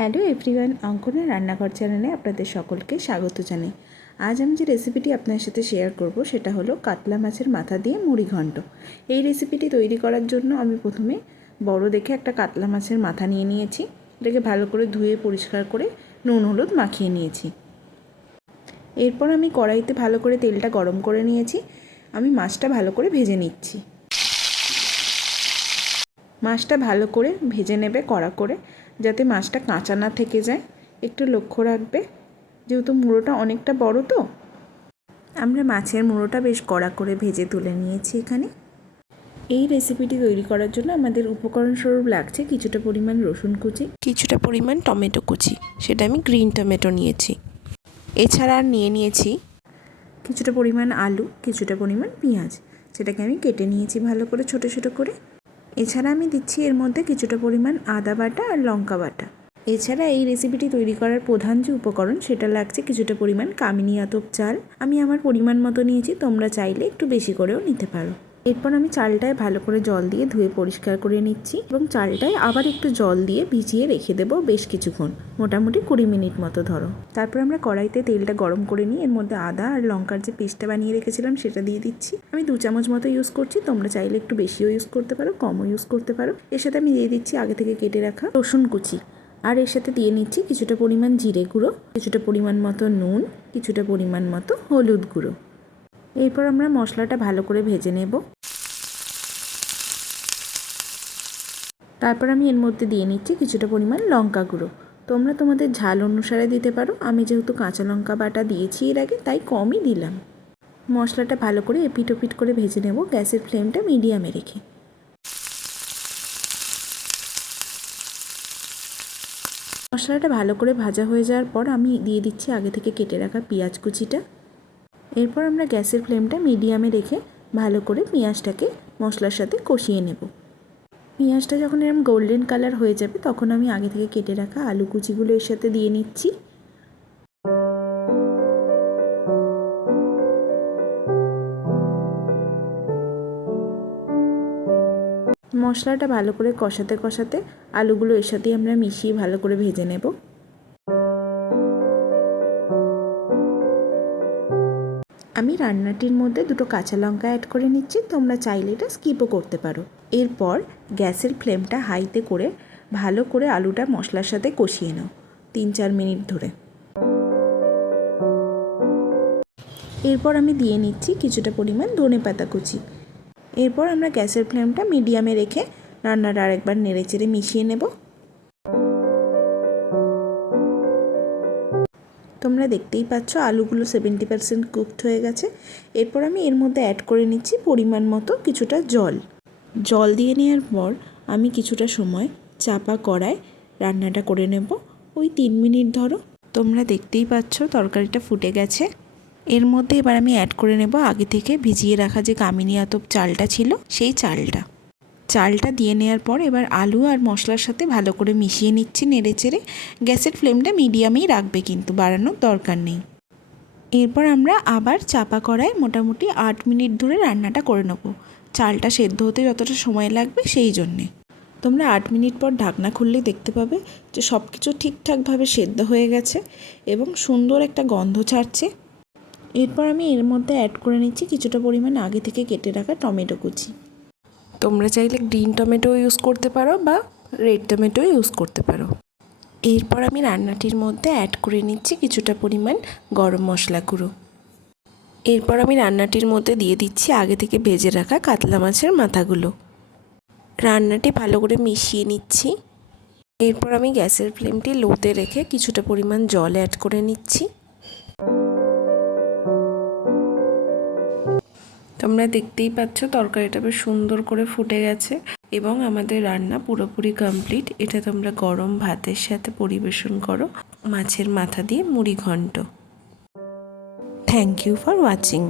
Hello everyone, অঙ্কনের রান্নাঘর চ্যানেলে আপনাদের সকলকে স্বাগত জানাই। আজ আমি যে রেসিপিটি আপনার সাথে শেয়ার করব সেটা হলো কাতলা মাছের মাথা দিয়ে মুড়ি ঘন্ট। এই রেসিপিটি তৈরি করার জন্য আমি প্রথমে বড় দেখে একটা কাতলা মাছের মাথা নিয়ে নিয়েছি। এটাকে ভালো করে ধুয়ে পরিষ্কার করে নুন হলুদ মাখিয়ে নিয়েছি। এরপর আমি কড়াইতে ভালো করে তেলটা গরম করে নিয়েছি। আমি মাছটা ভালো করে ভেজে নিচ্ছি। মাছটা ভালো করে ভেজে নেবে কড়া করে, যাতে মাছটা কাঁচা না থেকে যায়। একটু লক্ষ্য রাখবে, যেহেতু মুড়োটা অনেকটা বড়, তো আমরা মাছের মুড়োটা বেশ কড়া করে ভেজে তুলে নিয়েছি। এখানে এই রেসিপিটি তৈরি করার জন্য আমাদের উপকরণ স্বরূপ লাগছে কিছুটা পরিমাণ রসুন কুচি, কিছুটা পরিমাণ টমেটো কুচি, সেটা আমি গ্রিন টমেটো নিয়েছি। এছাড়া আর নিয়েছি কিছুটা পরিমাণ আলু, কিছুটা পরিমাণ পেঁয়াজ, সেটাকে আমি কেটে নিয়েছি ভালো করে ছোটো ছোটো করে। এছাড়া আমি দিচ্ছি এর মধ্যে কিছুটা পরিমাণ আদা বাটা আর লঙ্কা বাটা। এছাড়া এই রেসিপিটি তৈরি করার প্রধান যে উপকরণ সেটা লাগছে কিছুটা পরিমাণ কামিনী আতপ চাল। আমি আমার পরিমাণ মতো নিয়েছি, তোমরা চাইলে একটু বেশি করেও নিতে পারো। এরপর আমি চালটায় ভালো করে জল দিয়ে ধুয়ে পরিষ্কার করে নিচ্ছি এবং চালটায় আবার একটু জল দিয়ে ভিজিয়ে রেখে দেবো বেশ কিছুক্ষণ, মোটামুটি 20 মিনিট মতো ধরো। তারপর আমরা কড়াইতে তেলটা গরম করে নিই, এর মধ্যে আদা আর লঙ্কার যে পেস্টটা বানিয়ে রেখেছিলাম সেটা দিয়ে দিচ্ছি। আমি 2 চামচ মতো ইউজ করছি, তোমরা চাইলে একটু বেশিও ইউজ করতে পারো, কমও ইউজ করতে পারো। এর সাথে আমি দিয়ে দিচ্ছি আগে থেকে কেটে রাখা রসুন কুচি, আর এর সাথে দিয়ে নিচ্ছি কিছুটা পরিমাণ জিরে গুঁড়ো, কিছুটা পরিমাণ মতো নুন, কিছুটা পরিমাণ মতো হলুদ গুঁড়ো। এরপর আমরা মশলাটা ভালো করে ভেজে নেব। তারপর আমি এর মধ্যে দিয়ে নিচ্ছি কিছুটা পরিমাণ লঙ্কা গুঁড়ো। তোমরা তোমাদের ঝাল অনুসারে দিতে পারো, আমি যেহেতু কাঁচা লঙ্কা বাটা দিয়েছি এর আগে, তাই কমই দিলাম। মশলাটা ভালো করে এপিট ওপিট করে ভেজে নেব, গ্যাসের ফ্লেমটা মিডিয়ামে রেখে। মশলাটা ভালো করে ভাজা হয়ে যাওয়ার পর আমি দিয়ে দিচ্ছি আগে থেকে কেটে রাখা পেঁয়াজ কুচিটা। এরপর আমরা গ্যাসের ফ্লেমটা মিডিয়ামে রেখে ভালো করে পেঁয়াজটাকে মশলার সাথে কষিয়ে নেব। পেঁয়াজটা যখন এরকম গোল্ডেন কালার হয়ে যাবে তখন আমি আগে থেকে কেটে রাখা আলু কুচিগুলো এর সাথে দিয়ে নিচ্ছি। মশলাটা ভালো করে কষাতে কষাতে আলুগুলো এর সাথেই আমরা মিশিয়ে ভালো করে ভেজে নেব। আমি রান্নাটির মধ্যে 2টো কাঁচা লঙ্কা অ্যাড করে নিচ্ছি, তোমরা চাইলে এটা স্কিপও করতে পারো। এরপর গ্যাসের ফ্লেমটা হাইতে করে ভালো করে আলুটা মশলার সাথে কষিয়ে নাও 3-4 মিনিট ধরে। এরপর আমি দিয়ে নিচ্ছি কিছুটা পরিমাণ ধনেপাতা কুচি। এরপর আমরা গ্যাসের ফ্লেমটা মিডিয়ামে রেখে রান্নাটা আরেকবার নেড়েচেড়ে মিশিয়ে নেব। তোমরা দেখতেই পাচ্ছ আলুগুলো 70% কুকড হয়ে গেছে। এরপর আমি এর মধ্যে অ্যাড করে নিচ্ছি পরিমাণ মতো কিছুটা জল দিয়ে নেওয়ার পর আমি কিছুটা সময় চাপা কড়ায় রান্নাটা করে নেব, ওই 3 মিনিট ধরো। তোমরা দেখতেই পাচ্ছ তরকারিটা ফুটে গেছে। এর মধ্যে এবার আমি অ্যাড করে নেব আগে থেকে ভিজিয়ে রাখা যে কামিনী আতপ চালটা ছিল সেই চালটা দিয়ে নেওয়ার পর এবার আলু আর মশলার সাথে ভালো করে মিশিয়ে নিচ্ছি নেড়েচেড়ে। গ্যাসের ফ্লেমটা মিডিয়ামেই রাখবে, কিন্তু বাড়ানোর দরকার নেই। এরপর আমরা আবার চাপা কড়ায় মোটামুটি 8 মিনিট ধরে রান্নাটা করে নেব, চালটা সেদ্ধ হতে যতটা সময় লাগবে সেই জন্যে। তোমরা 8 মিনিট পর ঢাকনা খুললেই দেখতে পাবে যে সব কিছু ঠিকঠাকভাবে সেদ্ধ হয়ে গেছে এবং সুন্দর একটা গন্ধ ছাড়ছে। এরপর আমি এর মধ্যে অ্যাড করে নিচ্ছি কিছুটা পরিমাণ আগে থেকে কেটে রাখা টমেটো কুচি। তোমরা চাইলে গ্রিন টমেটো ইউজ করতে পারো বা রেড টমেটো ইউজ করতে পারো। এরপর আমি রান্নাটির মধ্যে অ্যাড করে নিচ্ছি কিছুটা পরিমাণ গরম মশলা গুঁড়ো। এরপর আমি রান্নাটির মধ্যে দিয়ে দিচ্ছি আগে থেকে ভেজে রাখা কাতলা মাছের মাথাগুলো। রান্নাটি ভালো করে মিশিয়ে নিচ্ছি। এরপর আমি গ্যাসের ফ্লেমটি লোতে রেখে কিছুটা পরিমাণ জল অ্যাড করে নিচ্ছি। তোমরা দেখতেই পাচ্ছ তরকারিটা বেশ সুন্দর করে ফুটে গেছে এবং আমাদের রান্না পুরোপুরি কমপ্লিট। এটা তোমরা গরম ভাতের সাথে পরিবেশন করো, মাছের মাথা দিয়ে মুড়ি ঘন্ট। Thank you for watching.